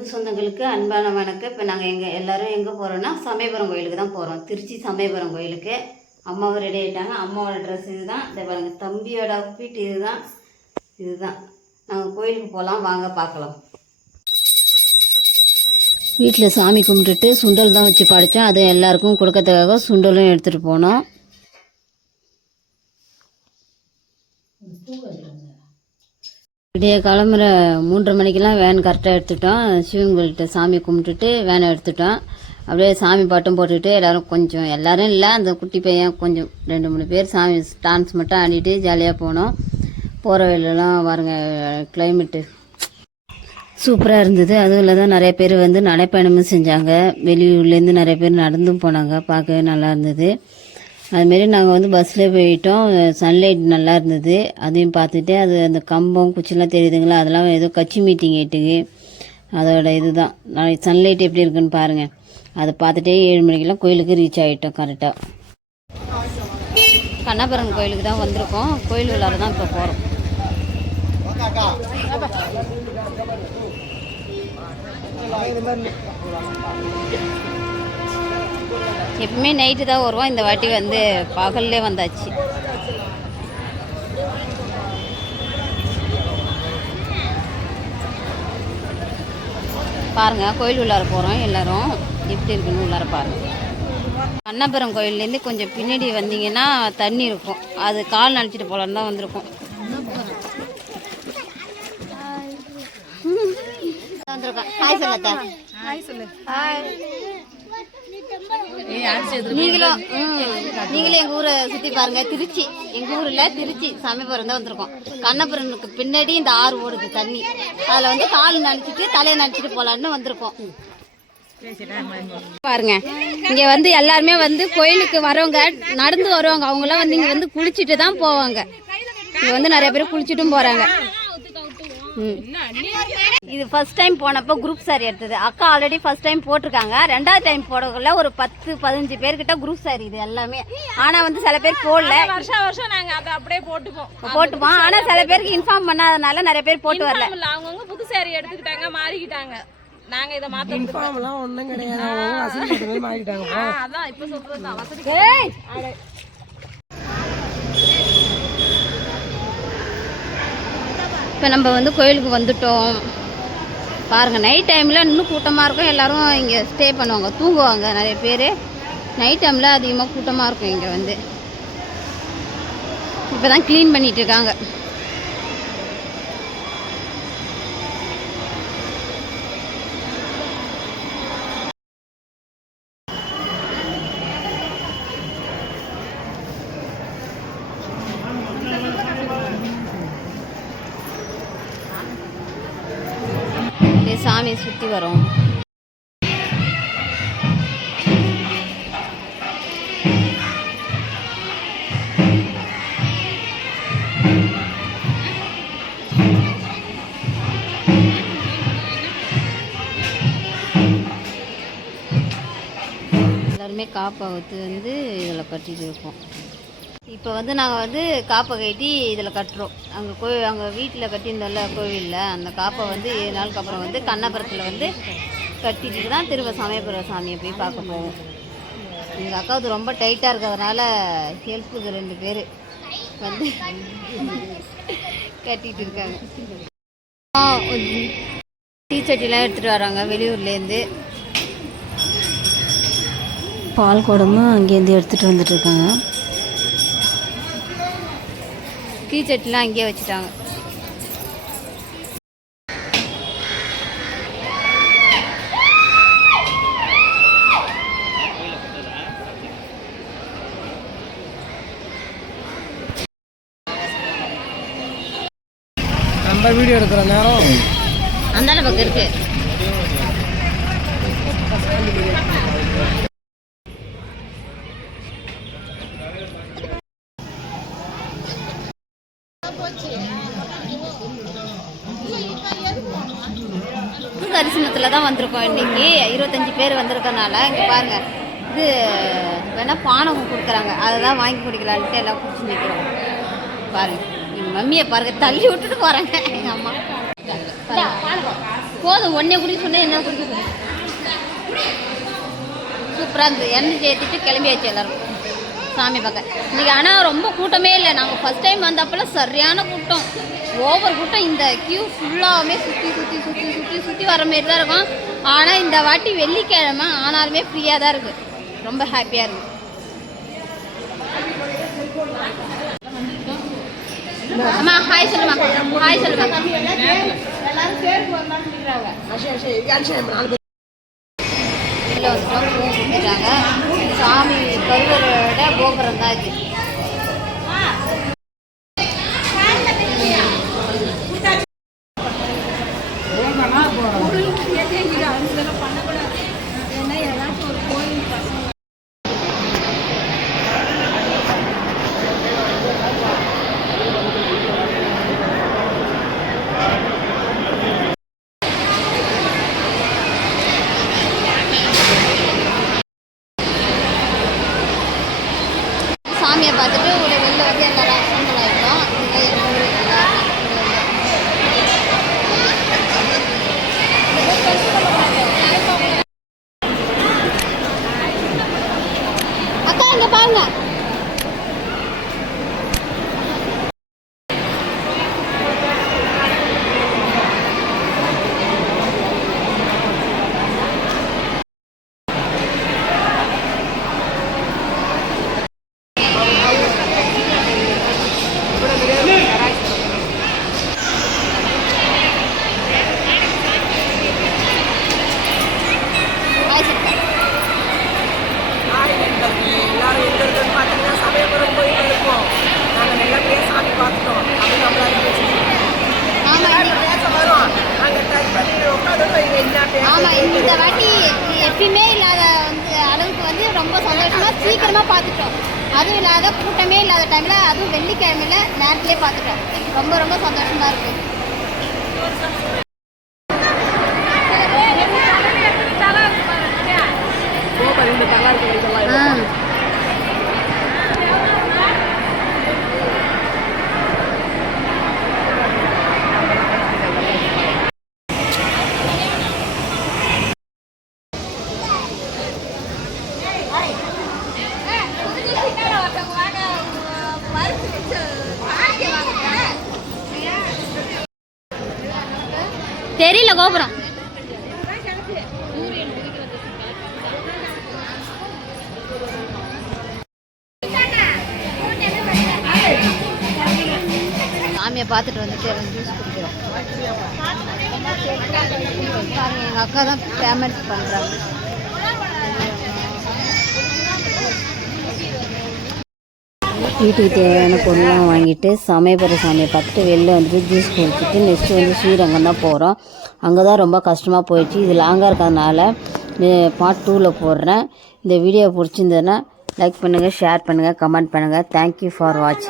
புது சொந்தங்களுக்கு அன்பான வணக்கம். இப்போ நாங்கள் எல்லோரும் எங்கே போகிறோன்னா சமயபுரம் கோயிலுக்கு தான் போகிறோம். திருச்சி சமயபுரம் கோயிலுக்கு. அம்மாவும் ரெடி ஆகிட்டாங்க. அம்மாவோட ட்ரெஸ் இது தான். இதை பாருங்கள், தம்பியோட அவுட்ஃபிட் இதுதான். நாங்கள் கோயிலுக்கு போகலாம், வாங்க பார்க்கலாம். வீட்டில் சாமி கும்பிட்டுட்டு சுண்டல் தான் வச்சு படைத்தோம். அது எல்லாருக்கும் கொடுக்கறதுக்காக சுண்டலும் எடுத்துகிட்டு போனோம். விடிய கிளம்புற 3:30 மணிக்கெல்லாம் வேன் கரெக்டாக எடுத்துட்டோம். சிவன் கோயில்கிட்ட சாமி கும்பிட்டுட்டு வேனை எடுத்துட்டோம். அப்படியே சாமி பாட்டும் போட்டுக்கிட்டு எல்லோரும் இல்லை, அந்த குட்டி பையன் கொஞ்சம் 2-3 பேர் சாமி டான்ஸ் மட்டும் ஆடிட்டு ஜாலியாக போனோம். போகிற வழியிலலாம் பாருங்க, கிளைமேட்டு சூப்பராக இருந்தது. அதுவும் இல்லாத நிறைய பேர் வந்து நடைப்பயணமும் செஞ்சாங்க. வெளியூர்லேருந்து நிறைய பேர் நடந்தும் போனாங்க. பார்க்கவே நல்லா இருந்தது. அதுமாரி நாங்கள் வந்து பஸ்ஸில் போயிட்டோம். சன்லைட் நல்லா இருந்தது, அதையும் பார்த்துட்டு அது அந்த கம்பம் குச்சிலாம் தெரியுதுங்களா, அதெல்லாம் ஏதோ கட்சி மீட்டிங் ஆகிட்டுக்கு அதோட இதுதான். நாளைக்கு சன்லைட் எப்படி இருக்குன்னு பாருங்கள். அதை பார்த்துட்டே 7 மணிக்கெல்லாம் கோயிலுக்கு ரீச் ஆகிட்டோம் கரெக்டாக. கண்ணபுரம் கோயிலுக்கு தான் வந்திருக்கோம். கோயில் உள்ளார தான் இப்போ போகிறோம். எப்பவுமே நைட்டு தான் வருவோம். இந்த வாட்டி வந்து பகல்லே வந்தாச்சு. பாருங்க, கோயில் உள்ளார போகிறோம். எல்லாரும் எப்படி இருக்குன்னு உள்ளார பாருங்க. கண்ணபுரம் கோயிலேருந்து கொஞ்சம் பின்னாடி வந்தீங்கன்னா தண்ணி இருக்கும். அது கால் நினச்சிட்டு போகலான்னு தான் வந்திருக்கோம். வந்திருக்கோம். ஹாய் சொல்லத்தா. ஹாய் சொல்லு. ஹாய். நீங்களும் எங்கள் ஊரை சுற்றி பாருங்க. திருச்சி, எங்கள் ஊரில் திருச்சி சமயபுரம் தான் வந்திருக்கோம். கண்ணபுரனுக்கு பின்னாடி இந்த ஆறு ஓடுது தண்ணி. அதில் வந்து கால் நினச்சிட்டு தலையை நினச்சிட்டு போகலான்னு வந்திருக்கோம். பாருங்க, இங்கே வந்து எல்லாருமே வந்து கோயிலுக்கு வரவங்க நடந்து வருவாங்க. அவங்களாம் வந்து இங்கே வந்து குளிச்சுட்டு தான் போவாங்க. இங்கே வந்து நிறைய பேர் குளிச்சுட்டும் போகிறாங்க. இது ஃபர்ஸ்ட் டைம் போனப்போ குரூப் சாரி எடுத்தது. அக்கா ஆல்ரெடி ஃபர்ஸ்ட் டைம் போட்டிருக்காங்க. 2வது டைம் போடக்குள்ள ஒரு 10-15 பேர்கிட்ட குரூப் சாரி இது எல்லாமே. ஆனால் வந்து சில பேர் போடல. வருஷம் நாங்கள் அதை அப்படியே போட்டுப்போம். ஆனால் சில பேருக்கு இன்ஃபார்ம் பண்ணாதனால நிறைய பேர் போட்டு வரல. அவங்கவுங்க புது சாரி எடுத்துக்கிட்டாங்க, மாறிக்கிட்டாங்க. நாங்க இத மாத்த இன்ஃபார்ம்லாம் ஒண்ணும் கிடையாது. அசிங்கப்பட்டு மாறிட்டாங்க. அதான் இப்ப சொல்றதுதான் வசதி. இப்போ நம்ம வந்து கோயிலுக்கு வந்துட்டோம். பாருங்கள், நைட் டைமில் இன்னும் கூட்டமாக இருக்கும். எல்லோரும் இங்கே ஸ்டே பண்ணுவாங்க, தூங்குவாங்க. நிறைய பேர் நைட் டைமில் அதிகமாக கூட்டமாக இருக்கும். இங்கே வந்து இப்போ தான் க்ளீன் பண்ணிகிட்டு இருக்காங்க. சாமியை சுற்றி வரோம். எல்லாருமே காப்பை வந்து இதில் கட்டிட்டு இருக்கோம். இப்போ வந்து நாங்கள் வந்து காப்பை கட்டி இதில் கட்டுறோம். அங்கே வீட்டில் கட்டியிருந்தோம்ல கோவிலில், அந்த காப்பை வந்து 7 நாளுக்கு அப்புறம் வந்து கண்ணபுரத்தில் வந்து கட்டிட்டு தான் திரும்ப சமயபுரம் சாமியை போய் பார்க்க போவோம். எங்கள் அக்காவுக்கு ரொம்ப டைட்டாக இருக்கிறதுனால ஹெல்ப்புக்கு 2 பேர் வந்து கட்டிகிட்டு இருக்காங்க. டீச்சட்டிலாம் எடுத்துகிட்டு வராங்க வெளியூர்லேருந்து. பால் குடமும் அங்கேருந்து எடுத்துகிட்டு வந்துட்டுருக்காங்க. டீச்சர்ட்லாம் அங்கேயே வச்சுட்டாங்க. நம்ம வீடியோ எடுக்கிற நேரம் அந்தாண்ட பக்கம் இருக்கு. தரிசனத்தில் தான் வந்திருக்கோம். இன்றைக்கி 25 பேர் வந்திருக்கனால இங்கே பாருங்கள், இது வேணால் பானகம் கொடுக்குறாங்க. அதை தான் வாங்கி குடிக்கலான்ட்டு எல்லாம் குடிச்சு நிற்கிறோம். பாருங்கள், எங்கள் மம்மியை பாருங்கள், தள்ளி விட்டுட்டு போகிறாங்க எங்கள் அம்மா. பாருங்கள், போதும் ஒன்றே குடிக்க சொன்னால் என்ன குடிக்க சூப்பராக இருந்தது. எண்ணெய் சேர்த்துட்டு கிளம்பியாச்சு எல்லாரும் சாமி பார்க்க. இன்றைக்கி ஆனால் ரொம்ப கூட்டமே இல்லை. நாங்கள் ஃபஸ்ட் டைம் வந்தப்பெல்லாம் சரியான கூட்டம், ஓவர் கூட்டம். இந்த கியூ ஃபுல்லாகவே சுற்றி வர மாரி தான் இருக்கும். ஆனால் இந்த வாட்டி வெள்ளிக்கிழமை ஆனாலுமே ஃப்ரீயாக தான் இருக்குது. ரொம்ப ஹாப்பியாக இருக்குது. அம்மா ஹாய் சொல்லுமா, ஹாய் சொல்லுமா. எல்லாரும் சேர்ந்து வரலாம்னு சொல்லிடுறாங்க. வெளில வந்துட்டோம், பூ கொடுத்துட்டாங்க. சாமி கருவரோட கோபுரம் தான் இது. சாமியை பார்த்துட்டு ஒரு வெளில வந்து எல்லாரும் அசம்பிள் ஆகிட்டோம். அக்கா இங்க பாருங்க. ஆமாம், இந்த வாட்டி எப்பயுமே இல்லாத வந்து அளவுக்கு வந்து ரொம்ப சந்தோஷமாக சீக்கிரமாக பார்த்துட்டோம். அதுவும் இல்லாத கூட்டமே இல்லாத டைமில், அதுவும் வெள்ளிக்கிழமையில் நேரத்திலே பார்த்துட்டோம். ரொம்ப ரொம்ப சந்தோஷமாக இருக்குது. தெரியல கோபுரம். சாமியை பார்த்துட்டு வந்துட்டு ஜூஸ் குடிக்கிறோம். எங்கள் அக்கா தான் பேமெண்ட் பண்ணுறாங்க. வீட்டுக்கு தேவையான பொருள்லாம் வாங்கிட்டு சமயபுர சாமியை பார்த்துட்டு வெளில வந்துட்டு ஜூஸ் குடிச்சிட்டு நெக்ஸ்ட்டு வந்து ஸ்ரீரங்கம் தான் போகிறோம். அங்கே தான் ரொம்ப கஷ்டமாக போயிடுச்சு. இது லாங்காக இருக்கிறதுனால பார்ட் 2ல் போடுறேன். இந்த வீடியோ பிடிச்சிருந்ததுன்னா லைக் பண்ணுங்கள், ஷேர் பண்ணுங்கள், கமெண்ட் பண்ணுங்கள். தேங்க்யூ ஃபார் வாட்சிங்.